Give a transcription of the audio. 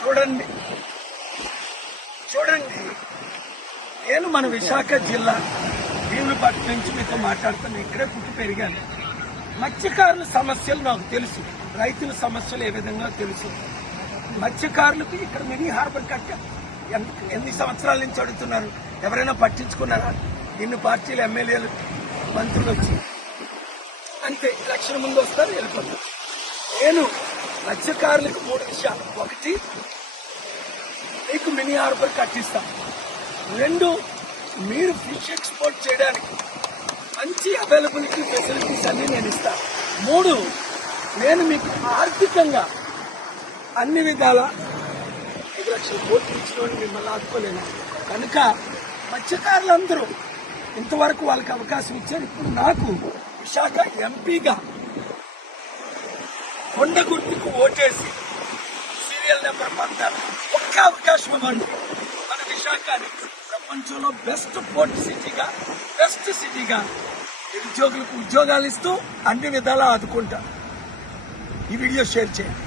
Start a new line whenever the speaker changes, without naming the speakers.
చూడండి. చూడండి. నేను మన విశాఖ జిల్లా భీములపట్నం నుంచి మీతో మాట్లాడుతున్నాను ఇక్కడే పుట్టి పెరిగాను. మత్స్యకారుల సమస్యలు నాకు తెలుసు. రైతుల సమస్యలు ఏ విధంగా తెలుసు? మత్స్యకారులకు ఇక్కడ మినీ హార్బర్ కట్ట. ఎన్ని సంవత్సరాల నుంచి అడుగుతున్నారు? ఎవరైనా పట్టించుకున్నారా? ఇన్ని పార్టీలు ఎమ్మెల్యేలు మంత్రులు వచ్చి? అంతే ఎలక్షన్ ముందు వస్తారు వెళ్ళిపోతారు. నేను మత్స్యకారులకు మూడు విషయాలు ఒకటి మీకు మినీ హార్బర్ కట్టిస్తాం. రెండు మీరు ఫిష్ ఎక్స్పోర్ట్ చేయడానికి మంచి అవైలబిలిటీ ఫెసిలిటీస్ అన్ని నేను ఇస్తాను మూడు నేను మీకు ఆర్థికంగా అన్ని విధాల ఐదు లక్షల కోట్లు ఇచ్చిన మిమ్మల్ని ఆదుకోలేను. కనుక మత్స్యకారులందరూ ఇంతవరకు వాళ్ళకి అవకాశం ఇచ్చారు. ఇప్పుడు నాకు విశాఖ ఎంపీగా కొండ గుర్తుకు ఓటేసి సీరియల్ నెంబర్ పద్నాలుగు ఒక్క అవకాశం ఇవ్వండి. మన విశాఖని ప్రపంచంలో బెస్ట్ పోర్ట్ సిటీగా బెస్ట్ సిటీగా నిరుద్యోగులకు ఉద్యోగాలు ఇస్తూ అన్ని విధాలా ఆదుకుంటా. ఈ వీడియో షేర్ చేయండి.